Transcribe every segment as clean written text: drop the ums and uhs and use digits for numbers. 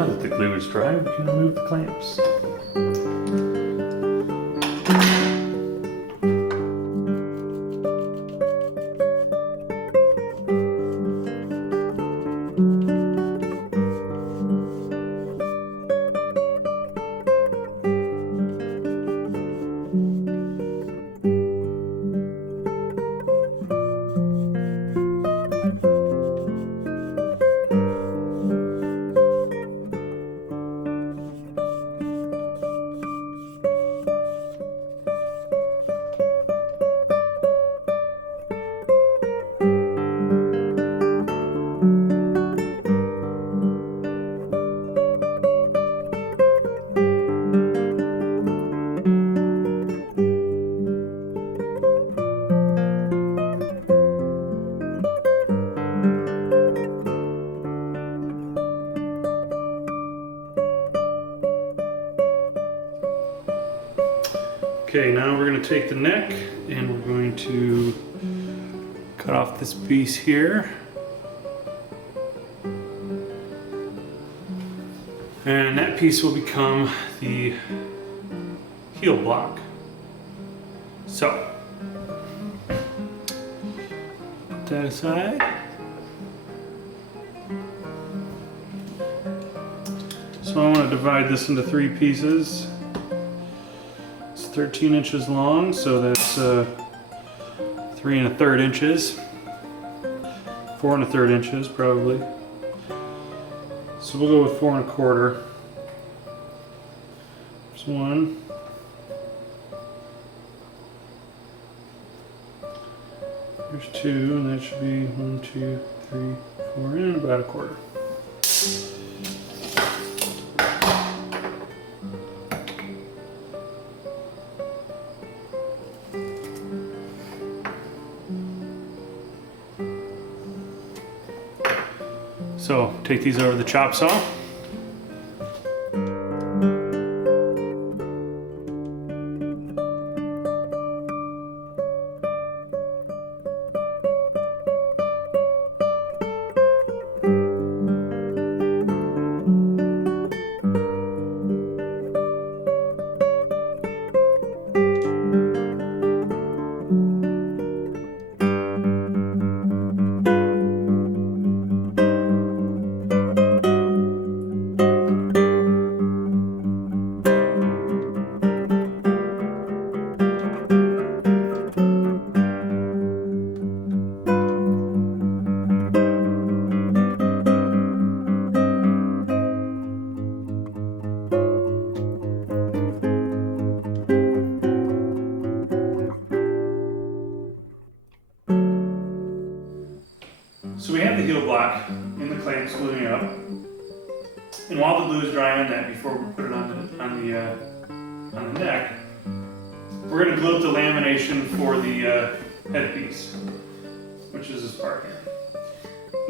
Now that the glue is dry, we can remove the clamps. Okay, now we're going to take the neck and we're going to cut off this piece here. And that piece will become the heel block. So, put that aside. So I want to divide this into 3 pieces. 13 inches long, so that's 3 1/3 inches, 4 1/3 inches probably. So we'll go with 4 1/4. There's 1. There's 2, and that should be 1, 2, 3, 4, and about 1/4. So take these over the chop saw. So we have the heel block in the clamps gluing up, and while the glue is drying on that, before we put it on the neck, we're going to glue up the lamination for the headpiece, which is this part here.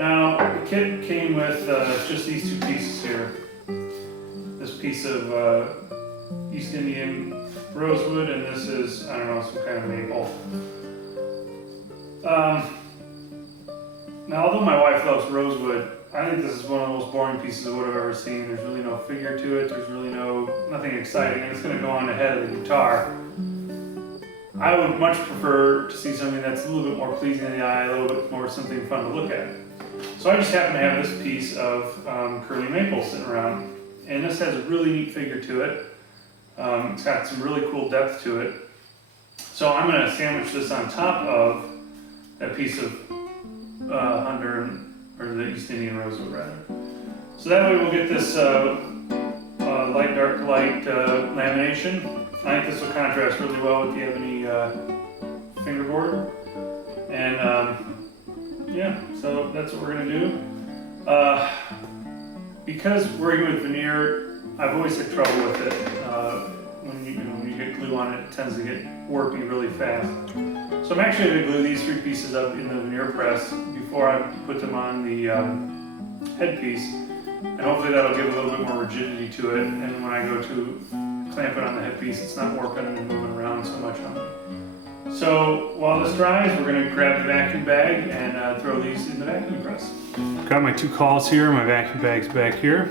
Now the kit came with just these 2 pieces here. This piece of East Indian rosewood, and this is, I don't know, some kind of maple. Now, although my wife loves rosewood, I think this is one of the most boring pieces of wood I've ever seen. There's really no figure to it. There's really nothing exciting, and it's going to go on the head of the guitar. I would much prefer to see something that's a little bit more pleasing in the eye, a little bit more something fun to look at. So I just happen to have this piece of curly maple sitting around, and this has a really neat figure to it. It's got some really cool depth to it. So I'm going to sandwich this on top of that piece of Hunter, or the East Indian rosewood rather. So that way we'll get this light, dark, light lamination. I think this will contrast really well with the ebony fingerboard. And yeah, so that's what we're going to do. Because we're working with veneer, I've always had trouble with it. When you get glue on it, it tends to get warpy really fast. So I'm actually going to glue these 3 pieces up in the veneer press before I put them on the headpiece, and hopefully that'll give a little bit more rigidity to it, and when I go to clamp it on the headpiece, it's not warping and moving around so much on me. So while this dries, we're going to grab the vacuum bag and throw these in the vacuum press. Got my 2 calls here, my vacuum bag's back here.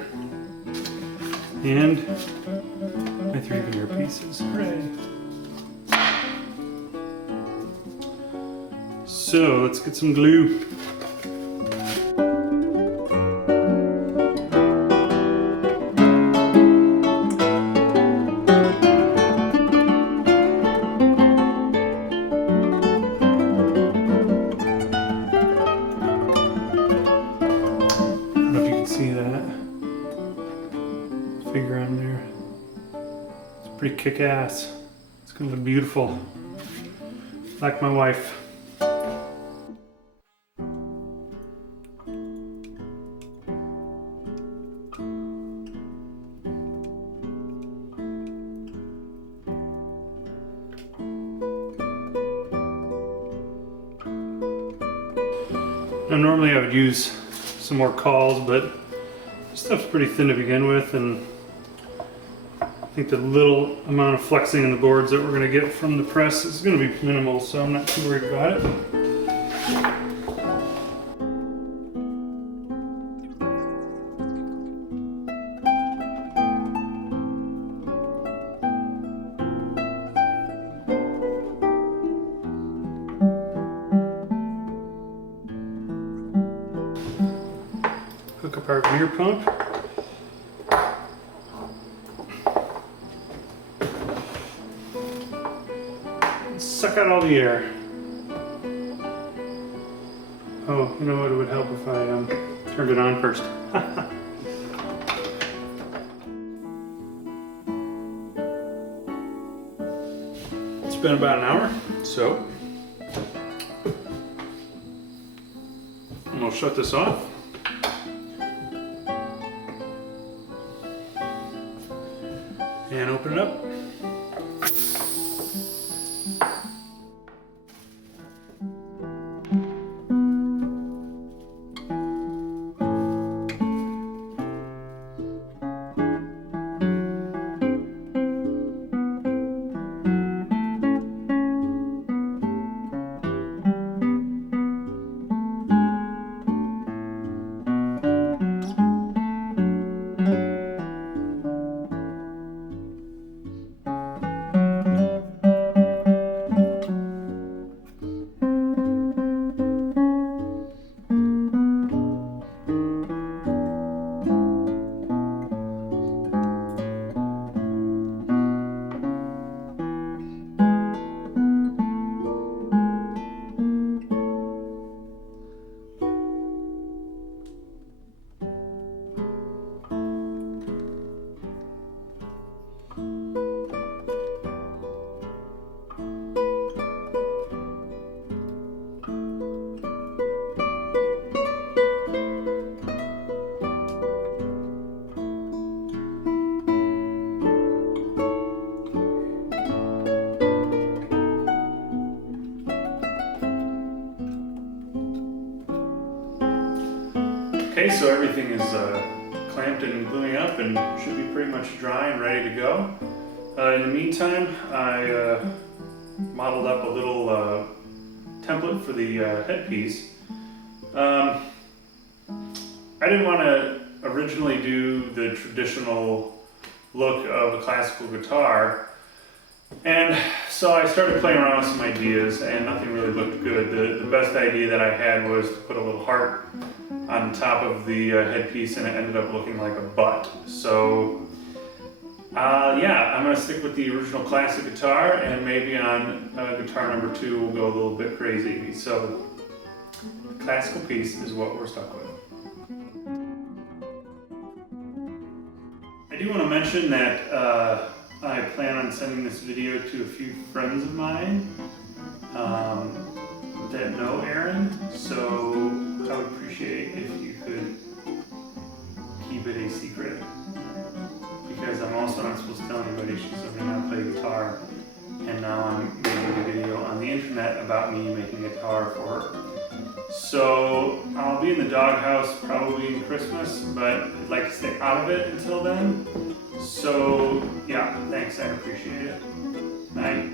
And my 3-finger pieces. Hooray! So let's get some glue. I don't know if you can see that figure on there. It's pretty kick-ass. It's gonna look beautiful, like my wife. Now normally I would use some more cauls, but this stuff's pretty thin to begin with, and I think the little amount of flexing in the boards that we're going to get from the press is going to be minimal, so I'm not too worried about it. Hook up our rear pump. Suck out all the air. Oh, you know what? It would help if I turned it on first. It's been about an hour, so we'll shut this off. And open it up. Okay, so everything is clamped and gluing up and should be pretty much dry and ready to go. In the meantime, I modeled up a little template for the headpiece. I didn't want to originally do the traditional look of a classical guitar, and so I started playing around with some ideas and nothing really looked good. The best idea that I had was to put a little heart on top of the headpiece, and it ended up looking like a butt. So yeah, I'm going to stick with the original classic guitar, and maybe on guitar number 2 we'll go a little bit crazy. So the classical piece is what we're stuck with. I do want to mention that I plan on sending this video to a few friends of mine that know Erin, so I would appreciate if you could keep it a secret, because I'm also not supposed to tell anybody she's learning how to play guitar, and now I'm making a video on the internet about me making a guitar for her. So I'll be in the doghouse probably in Christmas, but I'd like to stay out of it until then. So yeah, thanks, I appreciate it. Bye.